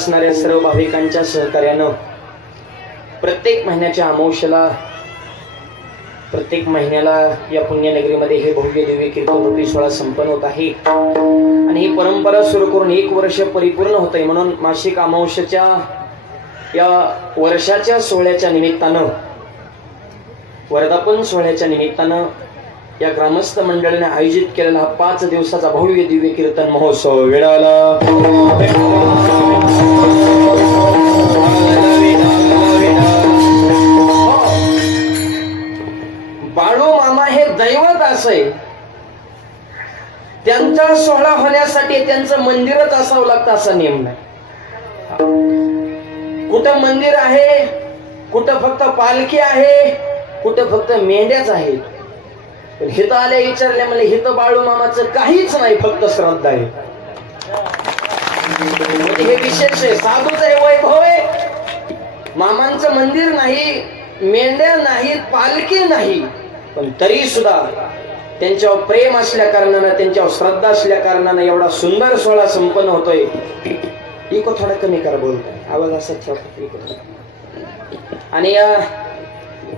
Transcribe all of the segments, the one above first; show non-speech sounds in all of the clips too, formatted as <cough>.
असणाऱ्या सर्व भाविकांच्या सहकार्यानं प्रत्येक महिन्याच्या अमावश्याला प्रत्येक महिन्याला या पुण्यनगरीमध्ये हे भव्य दिव्य कीर्तन रूपी सोहळा संपन्न होत आहे. आणि ही परंपरा सुरू करून एक वर्ष परिपूर्ण होत आहे म्हणून मासिक अमावश्याच्या या वर्षाच्या सोहळ्याच्या निमित्तानं वर्धापन सोहळ्याच्या निमित्तानं या ग्रामस्थ मंडळीने आयोजित केलेला हा पाच दिवसाचा भव्य दिव्य कीर्तन महोत्सव वेळाला हो. बाळू मामा हे दैवत असे. त्यांचा सोहळा होण्यासाठी त्यांचं मंदिरच असावं लागतं असा नियम नाही. कुठं मंदिर आहे कुठं फक्त पालखी आहे कुठं फक्त मेंढ्याच आहेत. हिथं आल्या विचारल्या मला हिथं बाळू मामाचं काहीच नाही फक्त श्रद्धा आहे. म्हणजे हे विशेष आहे. साधूच आहे वैभव आहे. मामांचं मंदिर नाही मेंढ्या नाहीत पालखी नाही. पण तरी सुद्धा त्यांच्यावर प्रेम असल्या कारणानं त्यांच्यावर श्रद्धा असल्या कारणानं एवढा सुंदर सोहळा संपन्न होतोय. इको थोडा कमी कर बोलतोय. आवाज असा आणि या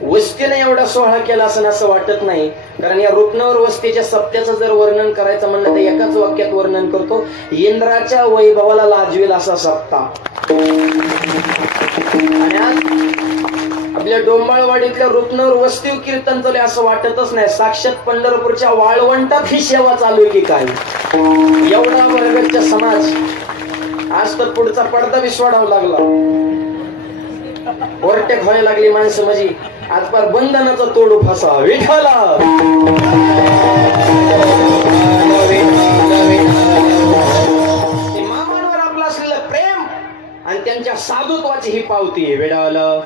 वस्तीने एवढा सोहळा केला असं असं वाटत नाही. कारण या रुग्णावर वस्तीच्या सत्याचं जर वर्णन करायचं म्हणलं तर एकाच वाक्यात वर्णन करतो इंद्राच्या वैभवाला लाजवेल असा सप्ता. आणि आज आपल्या डोंबाळवाडीतल्या रुग्णावर वस्तीव कीर्तन चालू असं वाटतच नाही. साक्षात पंढरपूरच्या वाळवंटात ही सेवा चालू आहे की काय? एवढा वर्गच्या समाज आज तर पुढचा पडदा विस्वाडावा लागला. ओव्हरटेक व्हायला लागली माणसं माझी. आजपार बंधनाचा तोडू फसा विठाला ते मामांवर आपलं असलेलं प्रेम आणि त्यांच्या साधुत्वाची ही पावती आहे. वेडावलं.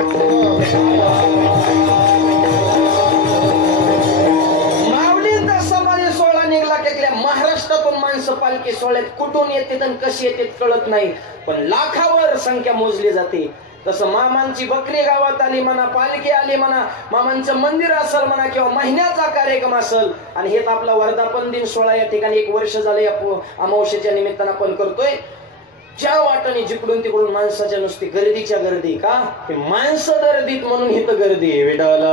माऊलींचा समाधी सोहळा निघला त्यातल्या महाराष्ट्रातून माणसं पालखी सोहळ्यात कुठून येते आणि कशी येते कळत नाही. पण लाखावर संख्या मोजली जाते. तसं मामांची बकरी गावात आली म्हणा पालखी आली म्हणा मामांचं मंदिर असेल म्हणा किंवा महिन्याचा कार्यक्रम असेल. आणि हेच आपला वर्धापन दिन सोहळा या ठिकाणी एक वर्ष झालं या अमावश्याच्या निमित्तानं आपण करतोय. ज्या वाटाने जिकडून तिकडून माणसाच्या नुसती गर्दीच्या गर्दी का? हे माणसं गर्दीत म्हणून इथं गर्दी आहे वेडाला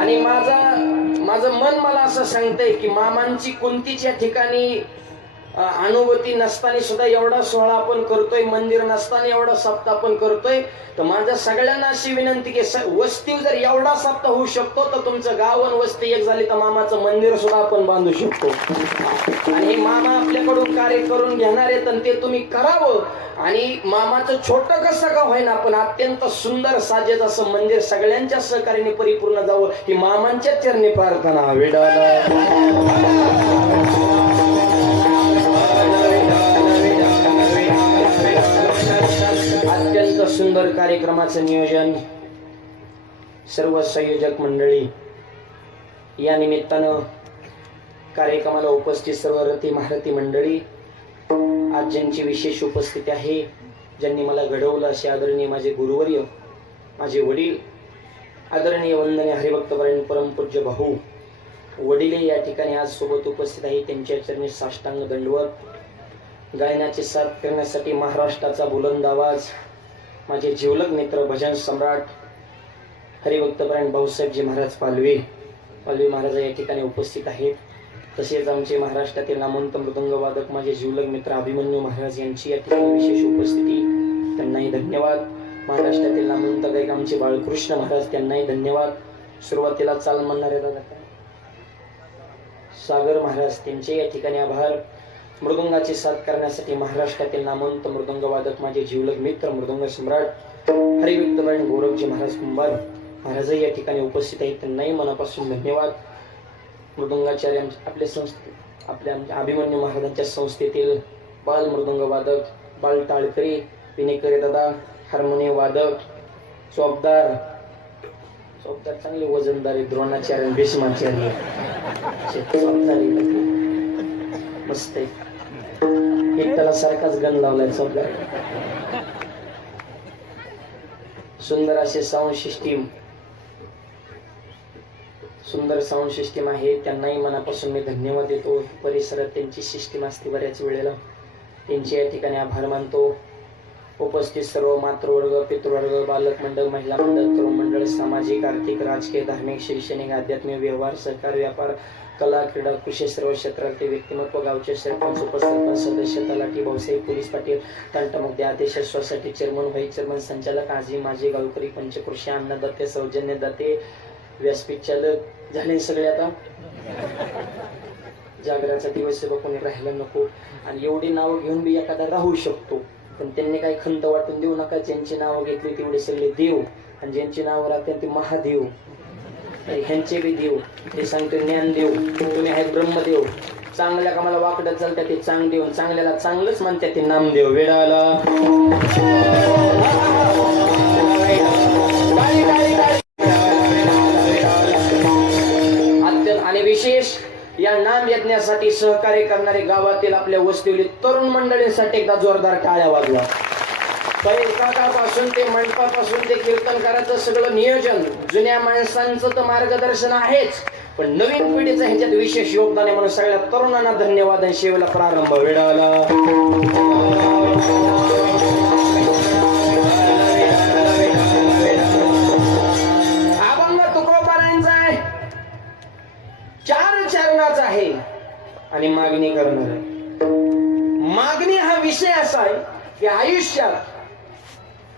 आणि माझा माझं मन मला असं सांगतंय की मामांची कोणतीच्या ठिकाणी अनुभूती नसताना सुद्धा एवढा सोहळा आपण करतोय मंदिर नसताना एवढा सप्ताह आपण करतोय तर माझ्या सगळ्यांना अशी विनंती की वस्ती जर एवढा सप्ताह होऊ शकतो तर तुमचं गाव आणि वस्ती एक झाली तर मामाचं मंदिर सुद्धा आपण बांधू शकतो. आणि मामा आपल्याकडून कार्य करून घेणार आहेत आणि ते तुम्ही करावं. आणि मामाचं छोटं कसं का होईना पण अत्यंत सुंदर साजेच असं मंदिर सगळ्यांच्या सहकार्याने परिपूर्ण जावं ही मामांच्या चरणी प्रार्थना वेडाला. कार्यक्रमाचं नियोजन सर्व संयोजक मंडळी या निमित्तानं कार्यक्रमाला उपस्थित सर्व रती महारथी मंडळी आज ज्यांची विशेष उपस्थिती आहे ज्यांनी मला घडवलं असे आदरणीय माझे गुरुवर्य माझे वडील आदरणीय वंदने हरिभक्तपरायण परमपूज्य भाऊ वडिले या ठिकाणी आज सोबत उपस्थित आहे त्यांच्या चरणी साष्टांग दंडवत गायनाचे साथ करण्यासाठी महाराष्ट्राचा बुलंद आवाज माझे जिवलग मित्र भजन सम्राट हरिभक्तपरायण भाऊसाहेबजी महाराज पालवे पालवे महाराज या ठिकाणी उपस्थित आहेत. तसेच आमचे महाराष्ट्रातील नामवंत मृदंगवादक माझे जिवलग मित्र अभिमन्यू महाराज यांची या ठिकाणी विशेष उपस्थिती. त्यांनाही धन्यवाद. महाराष्ट्रातील नामवंत गायक आमचे बाळकृष्ण महाराज त्यांनाही धन्यवाद. सुरुवातीला चाल म्हणणारे दादा सागर महाराज त्यांचे या ठिकाणी आभार. मृदुंगाची साथ करण्यासाठी महाराष्ट्रातील नामवंत मृदंग वादक माझे जिवलग मित्र मृदंग सम्राट हरिविक्तबाईन गौरवजी महाराज कुंभार महाराजही या ठिकाणी उपस्थित आहेत. त्यांनाही मनापासून धन्यवाद. मृदुंगाचार्य आपल्या संस्थे आपल्या अभिमन्यू महाराजांच्या संस्थेतील बाल मृदंग वादक बाल टाळकरी विनेकरी दादा हार्मोनियम वादक चौबदार चौबदार चांगले वजनदार आहे, द्रोणाचार्य भीष्माचार्य. मस्त आहे त्याला सारखाच गण लावलाय समजा सुंदर असे साऊंड सिस्टीम सुंदर साऊंड सिस्टीम आहे त्यांनाही मनापासून मी धन्यवाद देतो. परिसरात त्यांची सिस्टीम असते बऱ्याच वेळेला. त्यांचे या ठिकाणी आभार मानतो. उपस्थित सर्व मातृवर्ग पितृवर्ग बालक मंडळ महिला मंडळ तरुण मंडळ सामाजिक आर्थिक राजकीय धार्मिक शैक्षणिक आध्यात्मिक व्यवहार सहकार व्यापार कला क्रीडा कृषी सर्व क्षेत्रातील व्यक्तिमत्व गावचे सरपंच उपसरपंच सदस्य तलाठी भाऊसाहेब पोलीस पाटील तंटमुग्धे आदेश सोसायटी चेअरमन व्हाईस चेअरमन संचालक आजी माजी गावकरी पंचकृषी अन्नदाते सौजन्यदाते व्यासपीठ चालक. झाले सगळे आता? जागराचा दिवस बघून कोणी राहायला नको. आणि एवढी नावं घेऊन बी एखादा राहू शकतो. पण त्यांनी काही खंत वाटून देऊ नका. ज्यांची नावं घेतली तेवढे सगळे देव. आणि ज्यांची नावं राहते ते महादेव. ह्यांचे बी देव. ते सांगतो ज्ञानदेव. तुम्ही आहेत ब्रह्मदेव. चांगल्या कामाला वाकडत चालतात ते चांगदेव. चांगल्याला चांगलंच म्हणतात ते नामदेव. वेळाला अत्यंत आणि विशेष या नाम यज्ञासाठी सहकार्य करणारे गावातील आपल्या वस्तीवरील तरुण मंडळींसाठी एकदा जोरदार टाळ्या वाजवा. पैकापासून ते मंडपापासून ते कीर्तनकाराचं सगळं नियोजन जुन्या माणसांचं तर मार्गदर्शन आहेच पण नवीन पिढीचं ह्याच्यात विशेष योगदान आहे म्हणून सगळ्या तरुणांना धन्यवाद आणि शेवला प्रारंभ वेळाला आणि मागणी करणार आहे. मागणी हा विषय असा आहे की आयुष्यात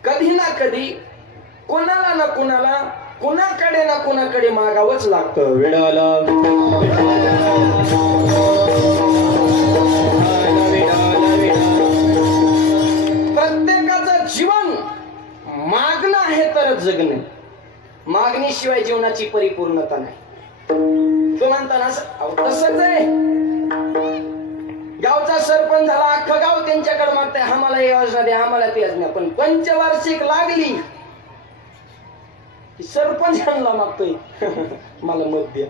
कधी ना कधी कोणाला ना कोणाला कुणाकडे ना कुणाकडे मागावंच लागतं. वेळाला प्रत्येकाचं जीवन मागणं आहे तर जगणे. मागणीशिवाय जीवनाची परिपूर्णता नाही. तो म्हणताना असं- तसंच आहे. गावचा सरपंच झाला अख्खं गाव त्यांच्याकडे मागतंय. आम्हाला ही योजना द्या आम्हाला ती योजना पण पंचवार्षिक लागली की सरपंच ह्यांना मागतोय. <laughs> मला मत द्या.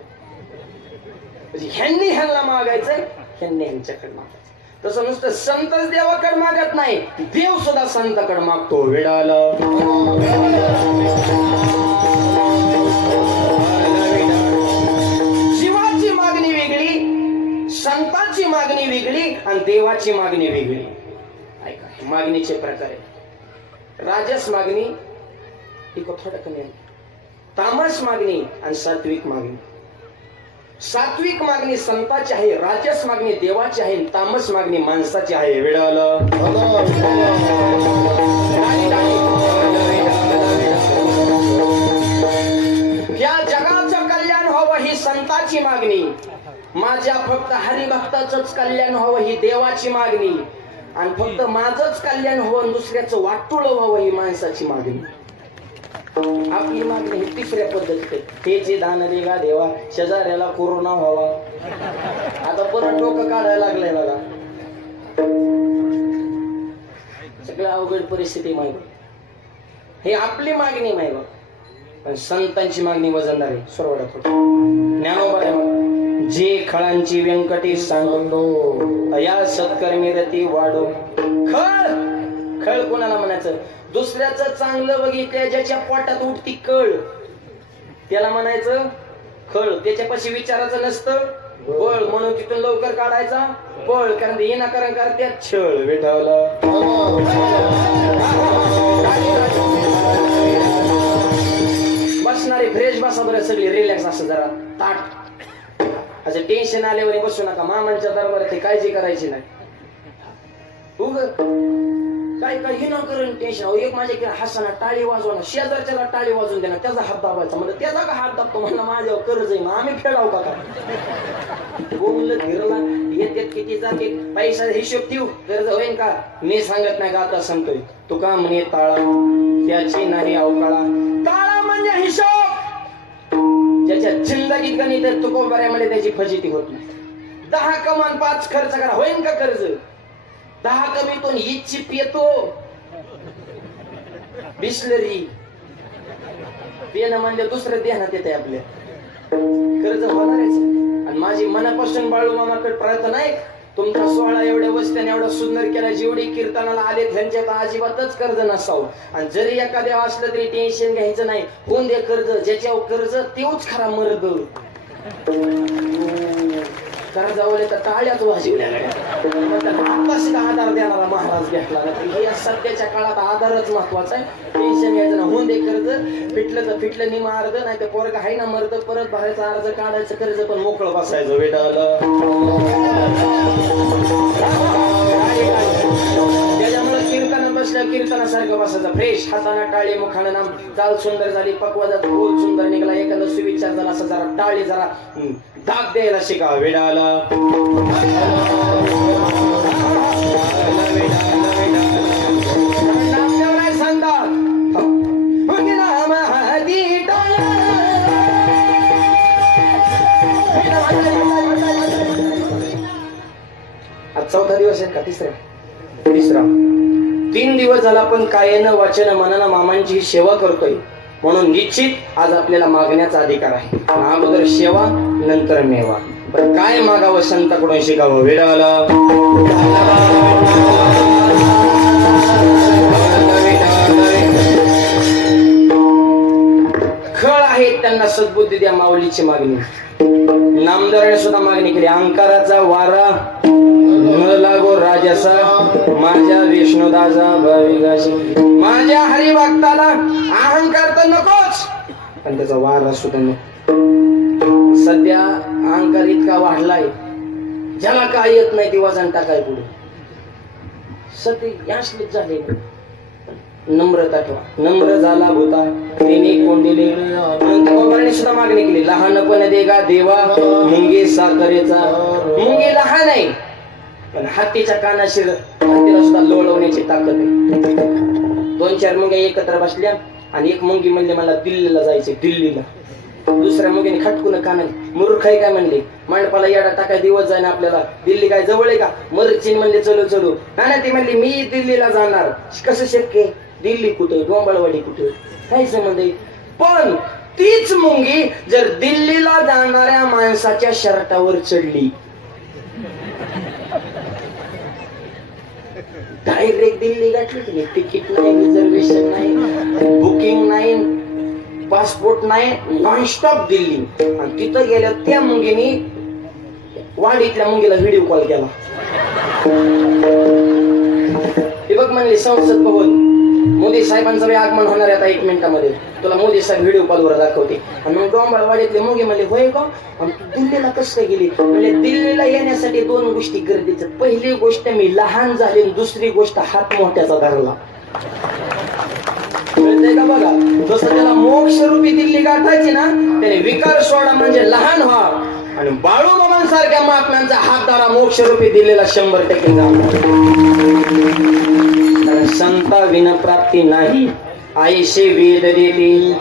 म्हणजे ह्यांनी ह्यांना मागायचंय ह्यांनी ह्यांच्याकडे मागायचं तसं नुसतं संतच देवाकडे मागत नाही देव सुद्धा संताकडे मागतो. वेळाला मागणी वेगळी आणि देवाची मागणी वेगळी. ऐका मागणीचे प्रकार आहेत. राजस मागणी ही थोडं कमी तामस मागणी आणि सात्विक मागणी. सात्विक मागणी संताची आहे राजस मागणी देवाची आहे तामस मागणी माणसाची आहे. वेळाला. या जगाचं कल्याण व्हावं ही संताची मागणी. माझ्या फक्त हरिभक्ताचंच कल्याण व्हावं ही देवाची मागणी. आणि फक्त माझंच कल्याण व्हावं दुसऱ्याचं वाटुळ व्हावं ही माणसाची मागणी. आपली मागणी ही तिसऱ्या पद्धतीत आहे. हे जे दान देगा देवा शेजाऱ्याला कोरोना व्हावा. आता परत डोकं काढायला लागलंय बघा. सगळ्या अवघड परिस्थिती माहिती हे आपली मागणी माहिती पण संतांची मागणी वजनदार आहे. सुरवाडा ज्ञानोबा जे खळांची व्यंकटी सांगतो. अया सत्कर्मी रती वाढो. खळ! खळ कोणाला म्हणायचं? दुसऱ्याचं चांगलं बघितलं ज्याच्या पोटात उठती कळ. त्याला म्हणायचं खळ. त्याच्यापाशी विचारायचं नसतं. बळ म्हणून तिथून लवकर काढायचा. बळ कारण येणाकरण कारण करत्यात छळ भेटावला बसणारे फ्रेश बसा बरं सगळी. रिलॅक्स असं जरा. ताट. असं टेन्शन आल्यावर बसू नका. मामांच्या दरबारात काळजी करायची नाही. हो उग काय काय हे न करून टेन्शन एक माझ्या हसाना टाळी वाजवणं शेजारच्याला टाळी वाजून देणार त्याचा हात दाबायचा. म्हणजे त्याचा का हात दाबतो म्हणलं माझ्यावर कर्ज आहे मग आम्ही फेडाव का बोललं फिरला येतात किती जाते? पैसा हिशोब देऊ कर्ज होईन का? मी सांगत नाही का आता सांगतोय. तू का म्हणे ताळा त्याची नाही अवकाळा ताळा म्हणजे हिशोब! ज्याच्या जिंदगीत गणित आहे, तुकोबाऱ्यामध्ये त्याची फजिती होत. नाही दहा कमान पाच खर्च करा. होईन का कर्ज? दहा कमीतून हीच चिप येतो. बिस्लरी. पेनं म्हणजे दुसरं देण्यात येते आपल्या कर्ज होणारच. आणि माझी मनापासून बाळू मामाकडे प्रार्थना आहे तुमचा सोहळा एवढ्या वस्त्याने एवढा सुंदर केला जेवढी कीर्तनाला आले त्यांच्यात अजिबातच कर्ज नसावं. आणि जरी एखाद्या असलं तरी टेन्शन घ्यायचं नाही. कोण दे कर्ज? ज्याच्यावर कर्ज तेवच खरा मर्द. कर्जावले तर टाळ्याच वाजवल्या गड्या. आधार देणारा महाराज भेटला ना. या सध्याच्या काळात आधारच महत्त्वाचा आहे. टेन्शन घ्यायचं ना होऊन दे कर्ज. फिटलं तर फिटलं नि अर्ध नाही तर पोरग आहे ना मर्द. परत भरायचा अर्ज काढायचं कर्ज पण मोकळं बसायचं वेटाला त्याच्यामुळे कीर्तन बसल्या कीर्तनासारखं बसायचं. फ्रेश हाताने टाळी मुखानं नाम. चाल सुंदर झाली पकवाजात बोल सुंदर निघाला. एखादा सुविचार झाला असं जरा टाळी जरा दाग दाब द्यायला शिका वेडाला. चौथा दिवस आहे का? तिसरा. तिसरा. तीन दिवस झाला आपण कायनं वाचन मनानं मामांची ही सेवा करतोय. म्हणून निश्चित आज आपल्याला मागण्याचा अधिकार आहे. पण अगोदर सेवा नंतर मेवा. पण काय मागावं संताकडून शिकावं? वेडाला खळ आहे त्यांना सद्बुद्धी द्या माऊलीची मागणी. नामदाराने सुद्धा मागणी केली. अंकाराचा वारा न लागो राजाचा माझ्या विष्णुदाचा भाविकाशी माझ्या हरिभक्ताला अहंकार तर नकोच पण त्याचा वार असतो नको सध्या अहंकार इतका वाढलाय ज्याला काय येत नाही ते वजन टाकाय पुढे. सती यासलीच झाले. नम्रता ठेवा. नम्र झाला होता तिने कोंडिले अनंत सुद्धा मागणी केली लहानपण देगा देवा मुंगी साखरेचा. मुंगी लहान आहे. पण हत्तीच्या कानाशी हत्तीला सुद्धा लोळवण्याची ताकद आहे. दोन चार मुंग्या एकत्र बसल्या आणि एक मुंगी म्हणजे मला दिल्लीला जायचे दिल्लीला. दुसऱ्या मुंगीने खटकून कान मूर्ख आहे काय म्हणले? मांडपाला येडा टाकाय दिवस जाईन आपल्याला. दिल्ली काय जवळ आहे का? मरचीन म्हणले चलो चलो. ना ते म्हणले म्हणली मी दिल्लीला जाणार. कसं शक्य दिल्ली कुठे डोंबाळवाडी कुठे काय संबंध आहे? पण तीच मुंगी जर दिल्लीला जाणाऱ्या माणसाच्या शर्टावर चढली डायरेक्ट दिल्ली गाठली की नाही? तिकीट नाही रिझर्वेशन नाही बुकिंग नाही पासपोर्ट नाही नॉनस्टॉप दिल्ली. आणि तिथं गेल्या त्या मुंगीनी वाडीतल्या मुंगीला व्हिडिओ कॉल केला. हे बघ म्हणले संसद भवन. मोदी साहेबांचं बी आगमन होणार आहे आता एक मिनिटामध्ये. तुला मोदी साहेब व्हिडिओ कॉलवर दाखवते. आणि मग डोंबाळवाडीतले मुगे म्हणले होय का तू दिल्लीला कसं काय गेली? म्हणजे दिल्लीला येण्यासाठी दोन गोष्टी गरजेच्या पहिली गोष्ट मी लहान झाली दुसरी गोष्ट हात मोठ्याचा धरला. का बघा? जसं त्याला मोक्ष रूपी दिल्ली गाठायची ना त्याने विकार सोडा म्हणजे लहान व्हा. आणि बाळू सारख्या महात्म्यांचा हात धरा मोक्ष रूपी दिलेला शंभर टक्के जा संता विनप्राप्ती नाही. आईशे वेद देते